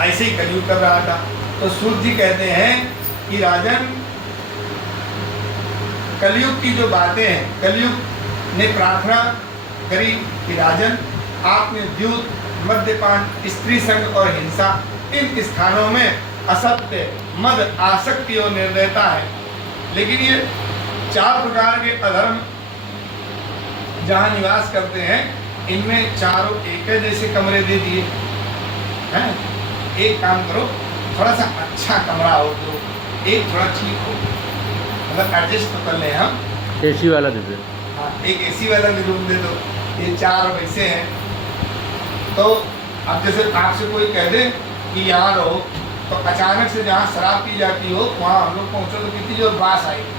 ऐसे ही कलयुग कर रहा था। तो सूत जी कहते हैं कि राजन, कलयुग की जो बातें हैं, कलयुग ने प्रार्थना करी कि राजन, आपने द्यूत, मद्यपान, स्त्री संग और हिंसा, इन स्थानों में असत्य, मद, आसक्ति और निर्दयता है। लेकिन ये 4 प्रकार के अधर्म जहाँ निवास करते हैं, इनमें चारों एक जैसे कमरे दे दिए हैं। एक काम करो, थोड़ा सा अच्छा कमरा हो तो एक थोड़ा ठीक हो, मतलब एडजस्ट तो कर ले हम। एसी वाला दे दो। हाँ, एक एसी वाला भी रूम दे दो। ये 4 वैसे हैं। तो अब जैसे आपसे कोई कह दे कि यहाँ रहो, तो अचानक से जहाँ शराब पी जाती हो वहाँ हम लोग पहुँचो तो कितनी जोर बास आएगी,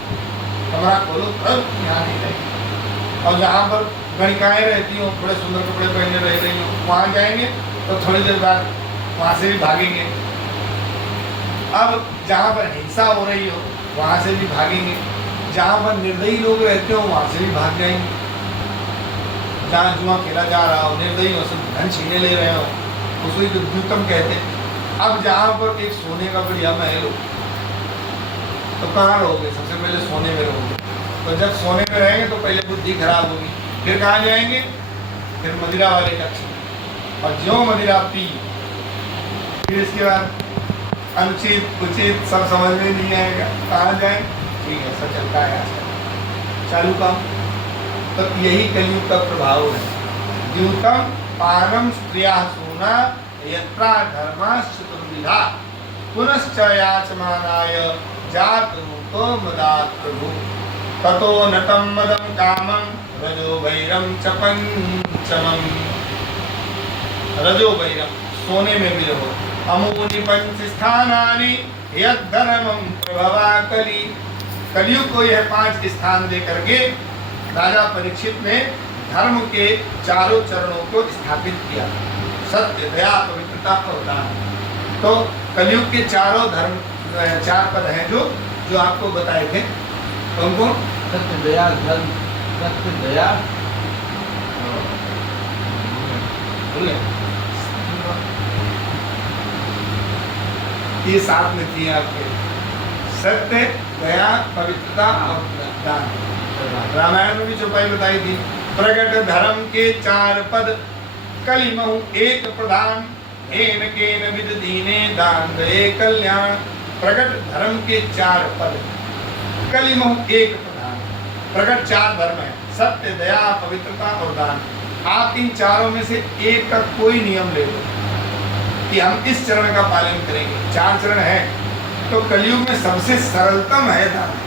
कमरा खोलो तब यहाँ नहीं रहेगी। और जहाँ पर गणिकाएँ रहती हो, बड़े सुंदर कपड़े पहने रह रही हो, वहाँ जाएंगे तो थोड़ी देर बाद वहाँ से भी भागेंगे। अब जहाँ पर हिंसा हो रही हो वहाँ से भी भागेंगे, जहाँ पर निर्दयी लोग रहते हो वहाँ से भी भाग जाएंगे। जहाँ जुआ खेला जा रहा हो, निर्दयी हो, सब धन छीने ले रहे हो, उसको तो द्यूतम कहते हैं। अब जहाँ पर एक सोने का बढ़िया महल हो तो कहाँ रहोगे? सबसे पहले सोने में रहोगे। तो जब सोने में रहेंगे तो पहले बुद्धि खराब होगी, फिर कहाँ जाएंगे? फिर मदिरा वाले का, और जो मदिरा पी फिर इसके बाद अनुचित उचित सब समझ में नहीं आएगा, कहाँ जाए? ठीक है, सब चलता है आजकल चालू काम। तो यही कलयुग का प्रभाव है। द्यूतम पानम स्त्रिया सोना यत्रा धर्माश्च चतुर्विधा पुनश्च याचमानाय जात रूपो मदात् प्रभु ततो नटम मदम कामम रजो वैरम च पंचमम। रजो वैरम, सोने में भी रहो। अमूनि पंच स्थानानि यद्धर्मं प्रभवा कली। कलयुग को यह 5 स्थान दे करके राजा परीक्षित ने धर्म के चारों चरणों को स्थापित किया, सत्य, दया, पवित्रता और दान। तो कलयुग के चारों धर्म 4 पद हैं जो आपको बताए थे। कौन कौन? सत्य, दया, धर्म, सत्य, दया, ये 7 में थी आपके, सत्य, दया, पवित्रता और दान। रामायण में भी चौपाई बताई थी। प्रगट धर्म के 4 पद कलिमहु एक प्रधान हेन केन विद दीने दान दये कल्याण। प्रगट धर्म के 4 पद कलिमहु एक प्रधान। प्रगट 4 धर्म है, सत्य, दया, पवित्रता और दान। आप इन चारों में से एक का कोई नियम ले लो कि हम इस चरण का पालन करेंगे। 4 चरण है, तो कलयुग में सबसे सरलतम है दान।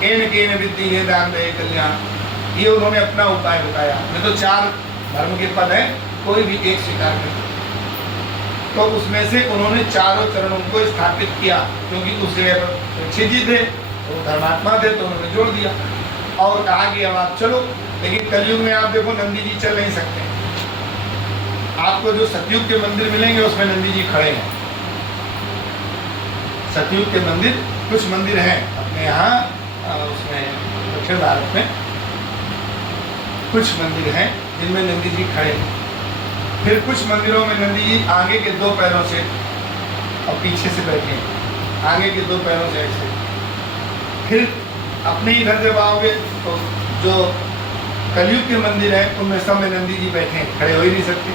केन केन विद्धि है दान दये कल्याण, ये उन्होंने अपना उपाय बताया। नहीं तो 4 धर्म के पद हैं, कोई भी एक स्वीकार कर, तो उसमें से उन्होंने चारों चरणों को स्थापित किया। क्योंकि उस जगह पर परीक्षित जी थे, वो धर्मात्मा थे, तो उन्होंने जोड़ दिया और कहा कि अब आप चलो। लेकिन कलयुग में आप देखो नंदी जी चल नहीं सकते। आपको जो सतयुग के मंदिर मिलेंगे उसमें नंदी जी खड़े हैं। सतयुग के मंदिर, कुछ मंदिर हैं अपने यहाँ उसमें दक्षिण भारत में, कुछ मंदिर हैं जिनमें नंदी जी खड़े हैं। फिर कुछ मंदिरों में नंदी जी आगे के 2 पैरों से और पीछे से बैठे हैं, आगे के 2 पैरों से ऐसे। फिर अपने इधर जब आओगे तो जो कलयुग के मंदिर हैं उनमें सब में नंदी जी बैठे हैं, खड़े हो ही नहीं सकते,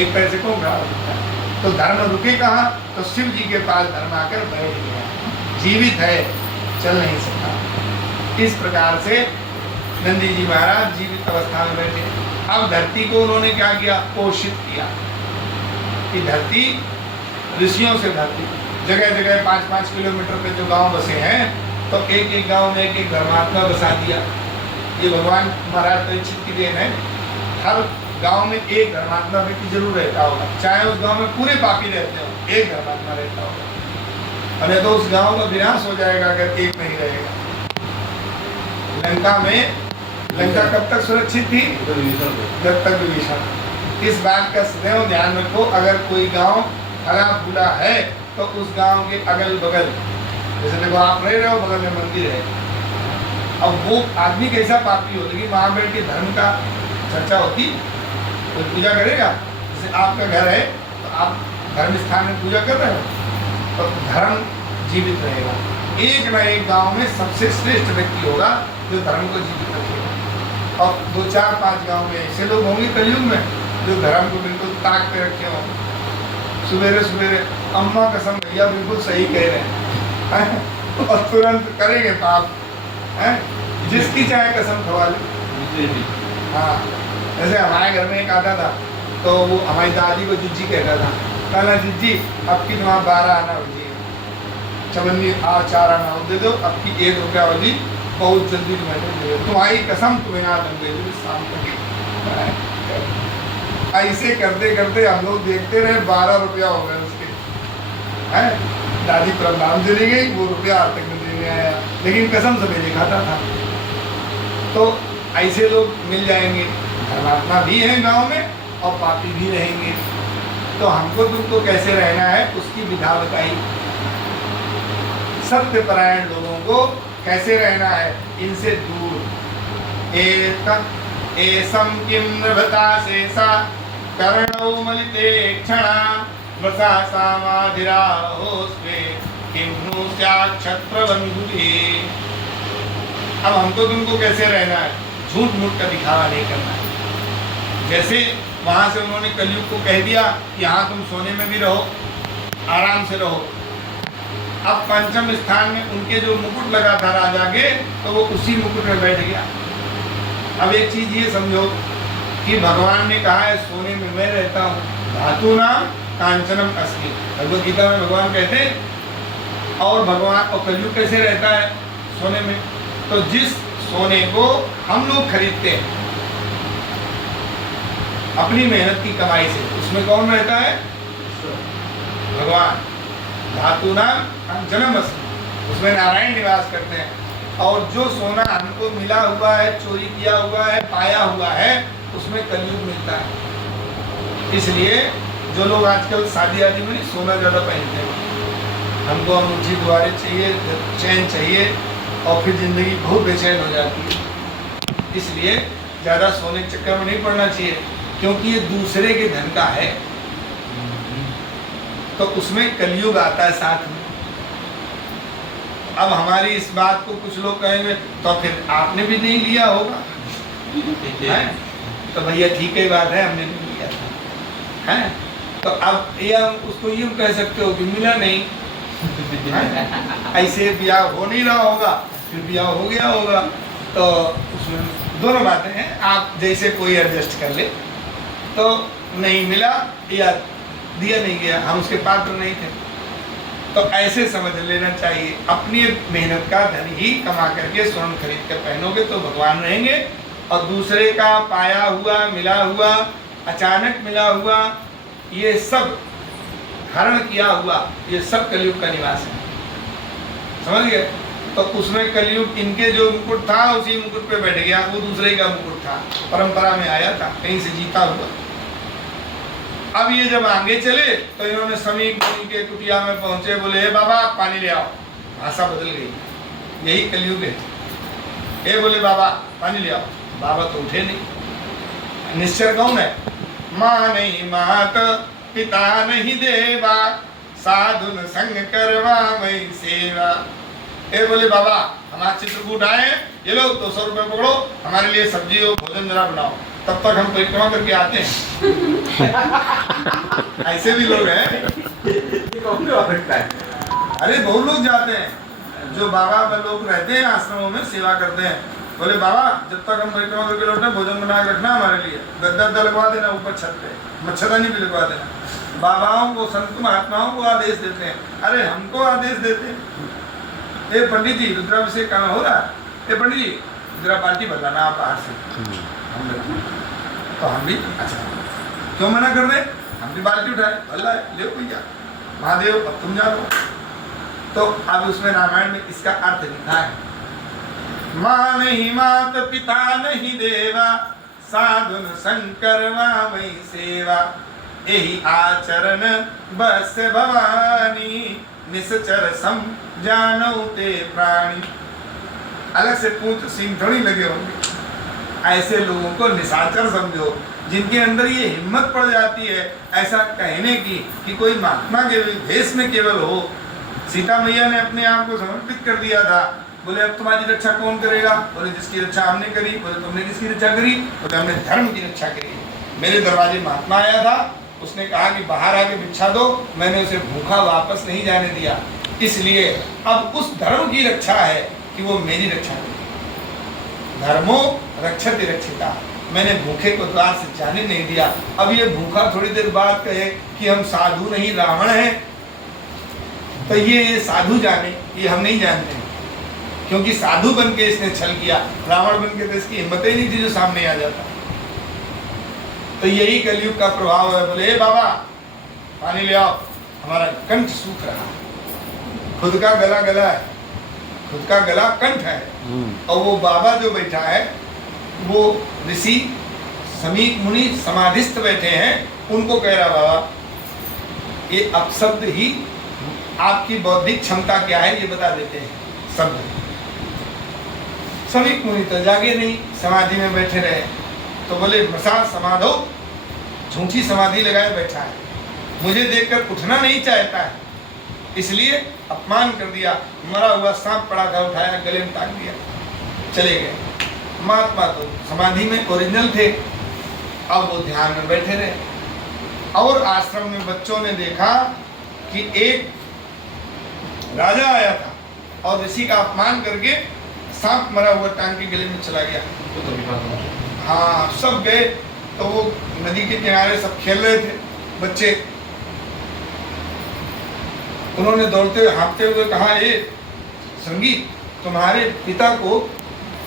एक पैर से कौन खड़ा हो सकता है? तो धर्म रुके कहाँ? तो शिव जी के पास धर्म आकर बैठ गया, जीवित है, चल नहीं सकता। इस प्रकार से नंदी जी महाराज जीवित अवस्था में बैठे। अब धरती को उन्होंने क्या किया? पोषित किया कि धरती, ऋषियों से धरती, जगह जगह 5-5 किलोमीटर पे जो गांव बसे हैं, तो एक एक गांव में एक एक धर्मात्मा बसा दिया। ये भगवान महाराज परीक्षित की देन है। हर गांव में एक धर्मात्मा व्यक्ति जरूर रहता होगा, चाहे उस गांव में पूरे पापी रहते हो, एक धर्मात्मा रहता होगा। अरे तो उस गांव का विनाश हो जाएगा अगर एक नहीं रहेगा। लंका में, लंका कब तक सुरक्षित थी? जब तक विभीषण। इस बात का सदैव ध्यान रखो, अगर कोई गांव हरा भूला है तो उस गांव के अगल बगल, जैसे देखो आप रह रहे हो, बगल में मंदिर है, अब वो आदमी कैसा पापी हो, लेकिन वहाँ बैठ के धर्म का चर्चा होती, कोई पूजा करेगा। जैसे आपका घर है तो आप धर्म स्थान में पूजा कर रहे हो तो धर्म जीवित रहेगा। एक न एक गांव में सबसे श्रेष्ठ व्यक्ति होगा जो धर्म को जीवित रखेगा। और 2 4 5 गांव में ऐसे लोग होंगे कलयुग में जो धर्म को बिल्कुल ताक पे रखे होंगे। सवेरे सवेरे अम्मा कसम भैया बिल्कुल सही कह रहे हैं और तुरंत करेंगे पाप है, जिसकी चाहे कसम खवा ले। हाँ, जैसे हमारे घर में एक आता था तो वो हमारी दादी को जिज्जी कहता था, कहना जिज्जी अब की तुम्हारा 12 आना हो जी, चवन्नी 4 आना हो दे दो, अब की 1 रुपया वाली बहुत जल्दी तुम्हें दे दो, तुम्हारी कसम तुम्हें ना दे दो शाम को। ऐसे करते करते हम लोग देखते रहे 12 रुपया हो गए उसके हैं। दादी प्रणाम चली गई, वो रुपया आज तक नहीं देने आया, लेकिन कसम से मेरे खाता था। तो ऐसे लोग मिल जाएंगे, धर्मात्मा भी है गांव में और पापी भी रहेंगे। तो हमको तुमको कैसे रहना है उसकी विधा बताई। सत्यपरायण लोगों को कैसे रहना है, इनसे दूर। एसम किम नभता शेषा कर्णौ मलिते क्षणा वसा सामाधिराहोस्ते किन्नु स्यात् क्षत्रबन्धुते। अब हमको तुमको कैसे रहना है, झूठ मूठ का दिखावा नहीं करना है। जैसे वहां से उन्होंने कलयुग को कह दिया कि यहाँ तुम सोने में भी रहो, आराम से रहो। अब पंचम स्थान में उनके जो मुकुट लगा था राजा के, तो वो उसी मुकुट में बैठ गया। अब एक चीज ये समझो कि भगवान ने कहा है सोने में मैं रहता हूँ, धातु नाम कांचनम अस्मि, भगवद गीता में भगवान कहते हैं। और भगवान और कलयुग कैसे रहता है, सोने में। तो जिस सोने को हम लोग खरीदते हैं अपनी मेहनत की कमाई से, उसमें कौन रहता है, भगवान। धातु नाम कांचनम अस्मि, उसमें नारायण निवास करते हैं। और जो सोना हमको मिला हुआ है, चोरी किया हुआ है, पाया हुआ है, उसमें कलयुग मिलता है। इसलिए जो लोग आजकल शादी आदि में सोना ज़्यादा पहनते हैं, हमको अंगूठी दुआरे चाहिए, चैन चाहिए, और फिर ज़िंदगी बहुत बेचैन हो जाती है। इसलिए ज़्यादा सोने के चक्कर में नहीं पड़ना चाहिए, क्योंकि ये दूसरे के धन का है, तो उसमें कलयुग आता है साथ में। अब हमारी इस बात को कुछ लोग कहेंगे तो फिर आपने भी नहीं लिया होगा, है? तो भैया ठीक है बात है, हमने नहीं लिया था, है? तो अब ये हम उसको यूँ कह सकते हो कि मिला नहीं, ऐसे ब्याह हो नहीं रहा होगा, फिर ब्याह हो गया होगा। तो उसमें दोनों बातें हैं, आप जैसे कोई एडजस्ट कर ले। तो नहीं मिला या दिया नहीं गया, हम उसके पात्र नहीं थे, तो ऐसे समझ लेना चाहिए। अपनी मेहनत का धन ही कमा करके स्वर्ण खरीद कर पहनोगे तो भगवान रहेंगे, और दूसरे का पाया हुआ, मिला हुआ, अचानक मिला हुआ, ये सब हरण किया हुआ, ये सब कलयुग का निवास है, समझ गए। तो उसमें कलयुग इनके जो मुकुट था उसी मुकुट पे बैठ गया, वो दूसरे का मुकुट था, परंपरा में आया था, कहीं से जीता हुआ। अब ये जब आगे चले तो इन्होंने समीप के कुटिया में पहुंचे, बोले हे बाबा पानी ले आओ। भाषा बदल गई, यही कलयुग है। हे बोले बाबा पानी ले आओ, बाबा तो उठे नहीं। निश्चय कौन है, माँ नहीं मात, पिता नहीं देवा, साधुन संग करवा मई सेवा। हे बोले बाबा हमारे चित्रकूट आए, ये लो 200 रुपये पकड़ो, हमारे लिए सब्जी और भोजन जरा बनाओ, तब तक हम परिक्रमा करके आते हैं। ऐसे भी लोग हैं, अरे बहुत लोग जाते हैं, जो बाबा लोग रहते हैं आश्रमों में सेवा करते हैं। बोले बाबा जब तक हम परिक्रमा करके लौटे भोजन बना के रखना हमारे लिए, गद्दा लगवा देना ऊपर छत पे, मच्छरदानी भी लगवा देना। बाबाओं को, संत महात्माओं को आदेश देते हैं, अरे हमको आदेश देते हैं। ए पंडित जी रुद्राभिषेक काम हो रहा है, ए पंडित जी जरा बाल्टी बदलाना आप बाहर से। तो हम भी अच्छा क्यों मना कर रहे, हम भी बाल्टी उठाए, भला है ले भैया महादेव अब तुम जानो। तो अब उसमें रामायण में इसका अर्थ लिखा है, माँ नहीं मात, पिता नहीं देवा, साधुन शंकर मई सेवा, यही आचरण बस भवानी, निश्चर सम जानो ते प्राणी। अलग से पूछ सिंह थोड़ी लगे होंगे, ऐसे लोगों को निशाचर समझो, जिनके अंदर ये हिम्मत पड़ जाती है ऐसा कहने की कि कोई महात्मा के भेष में केवल हो। सीता मैया ने अपने आप को समर्पित कर दिया था। बोले अब तुम्हारी रक्षा कौन करेगा? बोले जिसकी रक्षा हमने करी। बोले तुमने किसकी रक्षा करी? बोले हमने धर्म की रक्षा करी। मेरे दरवाजे महात्मा आया था, उसने कहा कि बाहर आके भिक्षा दो, मैंने उसे भूखा वापस नहीं जाने दिया। इसलिए अब उस धर्म की रक्षा है कि वो मेरी रक्षा करे। धर्मो रक्षति रक्षिता, मैंने भूखे को द्वार से जाने नहीं दिया। अब ये भूखा थोड़ी देर बाद कहे कि हम साधु नहीं रावण हैं, तो ये साधु जाने, ये हम नहीं जानते, क्योंकि साधु बन के इसने छल किया। रावण बन के तो इसकी हिम्मत ही नहीं थी जो सामने आ जाता। तो यही कलयुग का प्रभाव है। बोले बाबा पानी ले आओ, हमारा कंठ सूख रहा है। खुद का गला गला है, खुद का गला कंठ है, और वो बाबा जो बैठा है वो ऋषि समीक मुनि समाधिस्थ बैठे हैं, उनको कह रहा बाबा ये अपशब्द ही आपकी बौद्धिक क्षमता क्या है ये बता देते हैं। शब्द समीक मुनि तो जागे नहीं, समाधि में बैठे रहे। तो बोले मसा समाधो, झूठी समाधि लगाए बैठा है, मुझे देखकर उठना नहीं चाहता है, इसलिए अपमान कर दिया। मरा हुआ सांप पड़ा था, उठाया गले में टांग दिया, चले गए। महात्मा तो समाधि में ओरिजिनल थे, अब वो ध्यान में बैठे रहे। और आश्रम में बच्चों ने देखा कि एक राजा आया था और ऋषि का अपमान करके सांप मरा हुआ टांग के गले में चला गया। हाँ, सब गए। तो वो नदी के किनारे सब खेल रहे थे बच्चे। उन्होंने दौड़ते हुए हाँफते हुए कहा, ये संगी तुम्हारे पिता को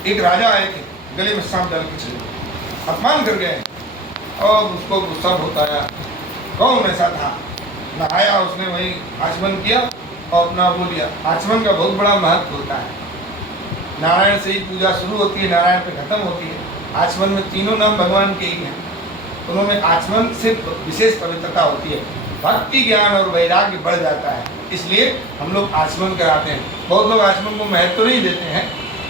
एक राजा आए थे, गले में सांप डाल के चले, अपमान कर गए। और उसको गुस्सा होता है, कौन ऐसा था? नहाया उसने, वही आचमन किया और अपना वो लिया। आचमन का बहुत बड़ा महत्व होता है। नारायण से ही पूजा शुरू होती है, नारायण पे खत्म होती है। आचमन में तीनों नाम भगवान के ही हैं। उन्होंने आचमन से विशेष पवित्रता होती है, भक्ति ज्ञान और वैराग्य बढ़ जाता है, इसलिए हम लोग आचमन कराते हैं। बहुत लोग आचमन को महत्व नहीं देते हैं,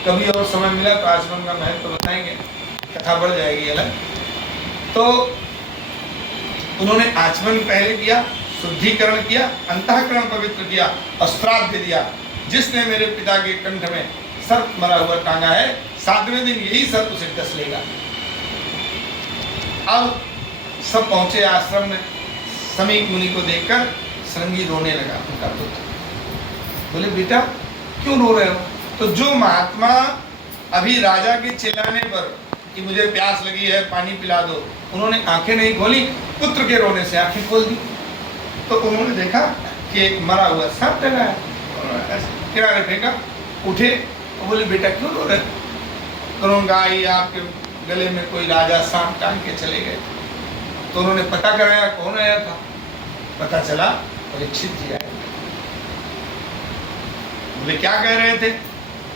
कभी और समय मिला तो आचमन का महत्व बताएंगे, कथा बढ़ जाएगी अलग। तो उन्होंने आचमन पहले किया, शुद्धिकरण किया, अंतःकरण पवित्र किया और श्राद्ध दे दिया। जिसने मेरे पिता के कंठ में सर्प मरा हुआ टांगा है, 7वें दिन यही सर्प उसे डस लेगा। अब सब पहुंचे आश्रम में। समीक मुनि को देखकर संगी रोने लगा, उनका पुत्र। बोले बेटा क्यों रो रहे हो? तो जो महात्मा अभी राजा के चिल्लाने पर कि मुझे प्यास लगी है, पानी पिला दो, उन्होंने आंखें नहीं खोली, पुत्र के रोने से आंखें खोल दी। तो उन्होंने देखा कि एक मरा हुआ सांप टंगा है, किनारे फेंका, उठे और बोले बेटा क्यों रो रहे? तो उन्होंने कहा ये आपके गले में कोई राजा सांप टांग के चले गए। तो उन्होंने पता कराया कौन आया था, पता चला परीक्षित जी आए। बोले क्या कह रहे थे?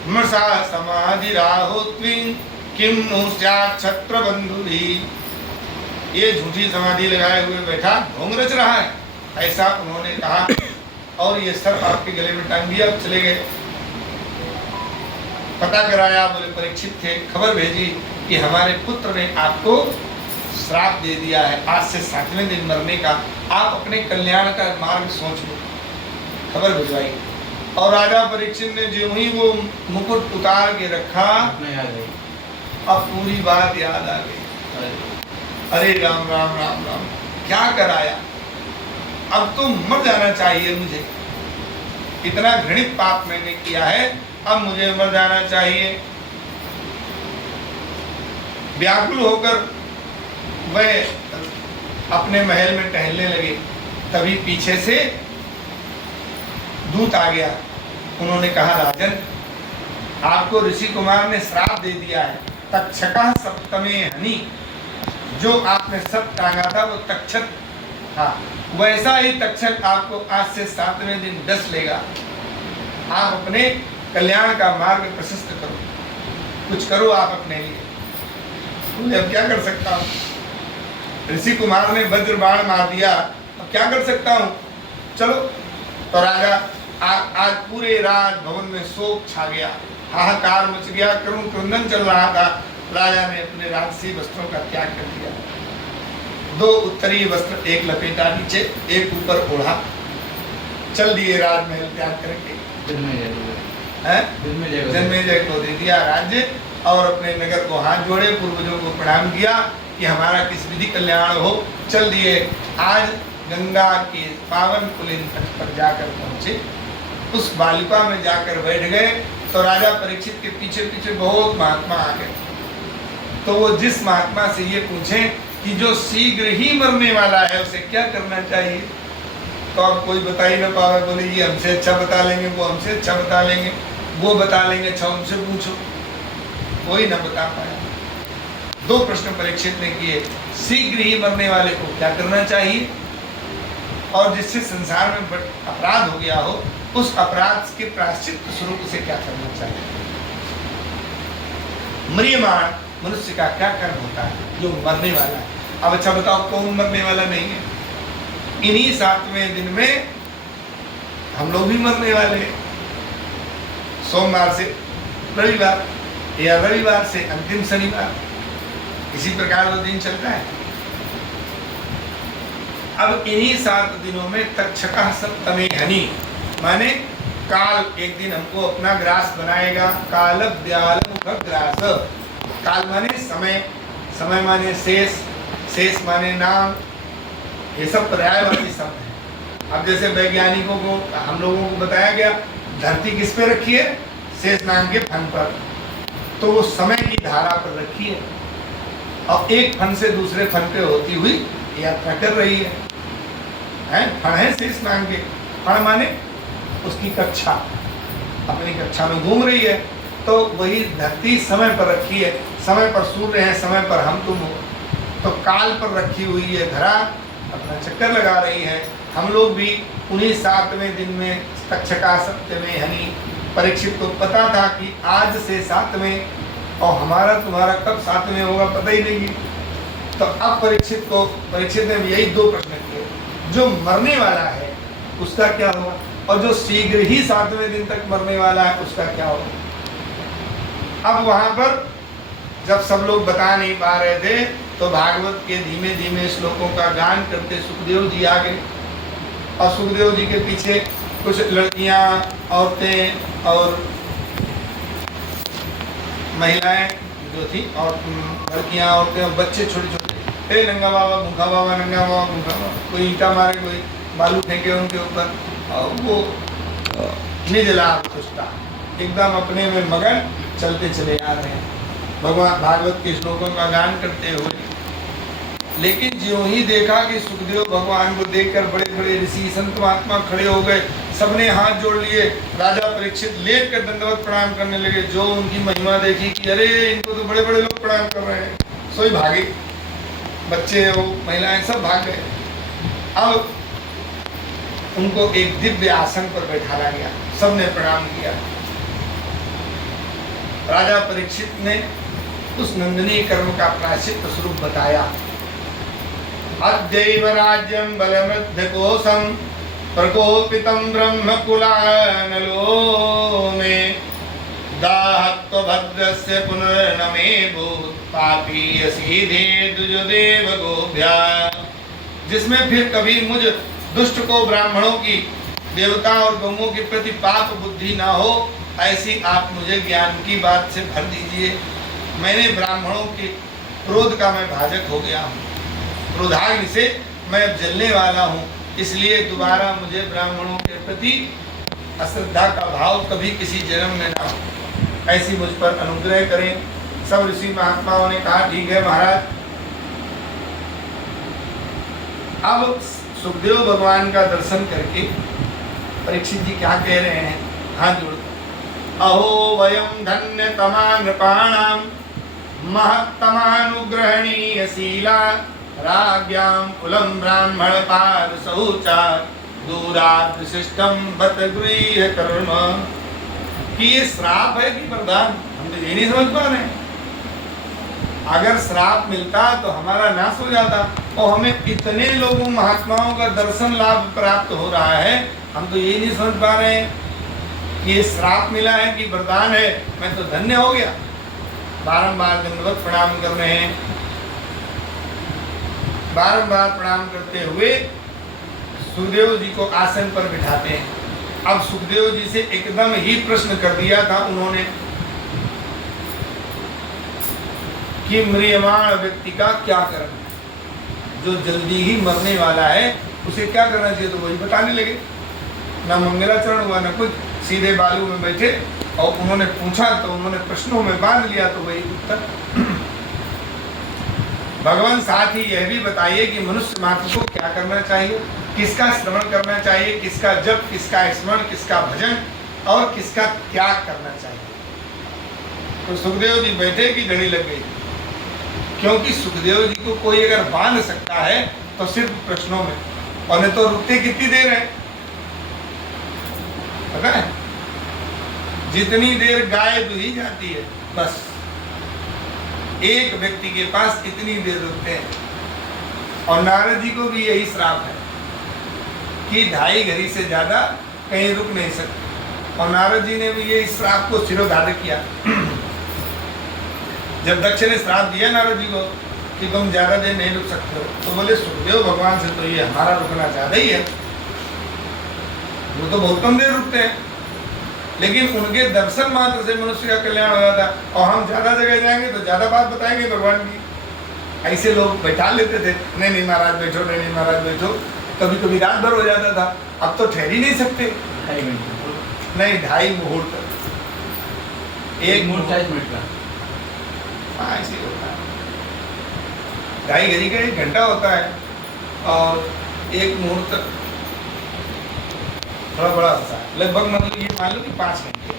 मसा समाधि राहो त्विं किम नु स्यात् क्षत्र बंधुभी। ये झूठी समाधि लगाए हुए बैठा ढोंग रच रहा है, ऐसा उन्होंने कहा। और ये सर्प आपके गले में टांग दिया, चले गए। पता कराया, बोले परीक्षित थे, खबर भेजी कि हमारे पुत्र ने आपको श्राप दे दिया है, आज से 7वें दिन मरने का, आप अपने कल्याण का मार्ग सोच लो। खबर भिजवाई। और राजा परीक्षित ने जो ही वो मुकुट उतार के रखा, अब पूरी बात याद आ गई। अरे राम राम राम राम, क्या कराया? अब तो मर जाना चाहिए मुझे, इतना घृणित पाप मैंने किया है, अब मुझे मर जाना चाहिए। व्याकुल होकर वह अपने महल में टहलने लगे, तभी पीछे से दूत आ गया। उन्होंने कहा राजन, आपको ऋषि कुमार ने श्राप दे दिया है, तक्षकः सप्तमे हनि। जो आपने सब टांगा था वो तक्षक था, वैसा ही तक्षक आपको आज से 7वें दिन डस लेगा। आप अपने कल्याण का मार्ग प्रशस्त करो, कुछ करो आप अपने लिए। बोले अब क्या कर सकता हूँ? ऋषि कुमार ने वज्र बाण मार दिया, अब क्या कर सकता हूँ? चलो। तो राजा आज पूरे राजभवन में शोक छा गया, हाहाकार मच गया, करुण क्रंदन चल रहा था। राजा ने अपने राजसी वस्त्रों का त्याग कर दिया। 2 उत्तरीय वस्त्र, एक लपेटा नीचे, एक ऊपर ओढ़ा, चल दिए राजमहल त्याग करके। जन्मेजय को दे दिया राज्य और अपने नगर को हाथ जोड़े, पूर्वजों को प्रणाम किया कि हमारा किस विधि कल्याण हो, चल दिए। आज गंगा के पावन पुलिन तट पर जाकर पहुंचे, उस बालिका में जाकर बैठ गए तो राजा परीक्षित के पीछे पीछे बहुत महात्मा आ गए। तो वो जिस महात्मा से ये पूछें कि जो शीघ्र ही मरने वाला है उसे क्या करना चाहिए, तो अब कोई बता ही ना पावे। बोले ये हमसे अच्छा बता लेंगे, वो हमसे अच्छा बता लेंगे, वो बता लेंगे, अच्छा उनसे पूछो। कोई ना बता पाया। 2 प्रश्न परीक्षित ने किए, शीघ्र ही मरने वाले को क्या करना चाहिए, और जिससे संसार में अपराध हो गया हो उस अपराध के प्रायश्चित स्वरूप उसे क्या करना चाहिए। म्रियमाण मनुष्य का क्या कर्म होता है जो मरने वाला है। अब अच्छा बताओ कौन मरने वाला नहीं है। इन्हीं 7वें दिन में हम लोग भी मरने वाले हैं। सोमवार से रविवार या रविवार से अंतिम शनिवार, इसी प्रकार वो दिन चलता है। अब इन्हीं 7 दिनों में तक्षका सप्तमे हनि माने काल एक दिन हमको अपना ग्रास बनाएगा। काल ब्याल मुख ग्रास, काल माने समय, समय माने शेष, शेष माने नाम, ये सब पर्यायवाची शब्द है। अब जैसे वैज्ञानिकों को हम लोगों को बताया गया धरती किस पे रखी है, शेष नाम के फन पर, तो वो समय की धारा पर रखी है और एक फन से दूसरे फन पे होती हुई यात्रा कर रही है। फन है शेष नाम के, फन माने उसकी कक्षा, अपनी कक्षा में घूम रही है। तो वही धरती समय पर रखी है, समय पर सूर्य है, समय पर हम तुम हो, तो काल पर रखी हुई है धरा अपना चक्कर लगा रही है। हम लोग भी उन्हीं 7वें दिन में तक्षका सप्तमे हनि, परीक्षित को पता था कि आज से 7वें, और हमारा तुम्हारा कब 7वें होगा पता ही नहीं। तो अब परीक्षित ने यही 2 प्रश्न किए, जो मरने वाला है उसका क्या होगा, और जो शीघ्र ही 7वें दिन तक मरने वाला है उसका क्या होगा। अब वहां पर जब सब लोग बता नहीं पा रहे थे तो भागवत के धीमे धीमे श्लोकों का गान करते सुखदेव जी आ गए, और सुखदेव जी के पीछे कुछ लड़कियां, औरतें और महिलाएं जो थी, और लड़कियां, औरतें और बच्चे छोटे छोटे, ए नंगा बाबा भूखा बाबा, नंगा बाबा भूखा बाबा, कोई ईंटा मारे, कोई बालू फेंके उनके ऊपर, और वो निज लाभ खुशता एकदम अपने में मगन चलते चले आ रहे हैं भगवान भागवत के श्लोकों का गान करते हुए। लेकिन ज्यों ही देखा कि सुखदेव भगवान को देखकर बड़े बड़े ऋषि संत महात्मा खड़े हो गए, सबने हाथ जोड़ लिए, राजा परीक्षित लेट कर दंडवत प्रणाम करने लगे। जो उनकी महिमा देखी कि अरे इनको तो बड़े बड़े लोग प्रणाम कर रहे हैं, सोई भागे, बच्चे वो महिलाएं सब भाग गए। अब उनको एक दिव्य आसन पर बैठाया गया, सबने प्रणाम किया। राजा परीक्षित ने उस नंदनीय कर्म का प्रायश्चित स्वरूप बताया। अद्यैव राज्यं बलमध्यकोशं प्रकोपितं ब्रह्मकुलानलो मे दाहत्वभद्रस्य पुनर्नमे भूत पापीयसीधे दुजदेव गोभ्या। जिसमें फिर कभी मुझ दुष्ट को ब्राह्मणों की, देवता और गौओं के प्रति पाप बुद्धि ना हो, ऐसी आप मुझे ज्ञान की बात से भर दीजिए। मैंने ब्राह्मणों के क्रोध का मैं भाजक हो गया हूँ, क्रोधाग्नि से मैं अब जलने वाला हूँ, इसलिए दोबारा मुझे ब्राह्मणों के प्रति अश्रद्धा का भाव कभी किसी जन्म में ना हो, ऐसी मुझ पर अनुग्रह करें। सब ऋषि महात्माओं ने कहा ठीक है महाराज। अब सुखदेव भगवान का दर्शन करके परीक्षित जी क्या कह रहे हैं, हाथ जोड़, अहो वयम धन्य तमा नृपाणां महत्तमानुग्रहणीय शीला राज्ञां कुलं ब्राह्मण पाद शौचा दूरात् विशिष्टं बत गृह्य कर्म। कि ये श्राप है कि वरदान, हम तो ये नहीं समझ पा रहे हैं। अगर श्राप मिलता तो हमारा नाश हो जाता, और हमें कितने लोगों महात्माओं का दर्शन लाभ प्राप्त हो रहा है, हम तो ये नहीं समझ पा रहे हैं कि ये श्राप मिला है कि वरदान है। मैं तो धन्य हो गया। बारंबार दंडवत प्रणाम कर रहे हैं। बारंबार प्रणाम करते हुए सुखदेव जी को आसन पर बिठाते हैं। अब सुखदेव जी से एकदम ही प्रश्न कर दिया था उन्होंने कि म्रियमाण व्यक्ति का क्या करना है, जो जल्दी ही मरने वाला है उसे क्या करना चाहिए, तो वही बताने लगे। ना मंगलाचरण हुआ ना कुछ, सीधे बालू में बैठे और उन्होंने पूछा तो उन्होंने प्रश्नों में बांध लिया, तो वही उत्तर। भगवान साथ ही यह भी बताइए कि मनुष्य मात्र को क्या करना चाहिए, किसका श्रवण करना चाहिए, किसका जप, किसका स्मरण, किसका भजन और किसका त्याग करना चाहिए। तो सुखदेव जी बैठे की घड़ी लग गई, क्योंकि सुखदेव जी को कोई अगर बांध सकता है तो सिर्फ प्रश्नों में, और नहीं तो रुकते कितनी देर है पता है, जितनी देर गाय दुही जाती है बस एक व्यक्ति के पास इतनी देर रुकते हैं। और नारद जी को भी यही श्राप है कि 2.5 घड़ी से ज्यादा कहीं रुक नहीं सकते, और नारद जी ने भी ये श्राप को शिरोधार्य किया। जब दक्ष ने श्राप दिया नारद जी को कि तुम ज्यादा देर नहीं रुक सकते हो, तो बोले सुखदेव भगवान से तो ये हमारा रुकना ज्यादा ही है, वो तो बहुत कम देर रुकते हैं, लेकिन उनके दर्शन मात्र से मनुष्य का कल्याण हो जाता, और हम ज्यादा जगह जाएंगे तो ज्यादा बात बताएंगे भगवान की। ऐसे लोग बैठा लेते थे, नहीं नहीं महाराज बैठो, नहीं नहीं महाराज बैठो, कभी कभी रात भर हो जाता था। अब तो ठहर ही नहीं सकते, 2.5 मिनट नहीं 2.5 मुहूर्त, एक मुहूर्त 40 मिनट का। हाँ ऐसे ही होता है, 2.5 घड़ी का 1 घंटा होता है, और एक मुहूर्त थोड़ा बड़ा होता है, लगभग मतलब ये मान लो कि 5 घंटे।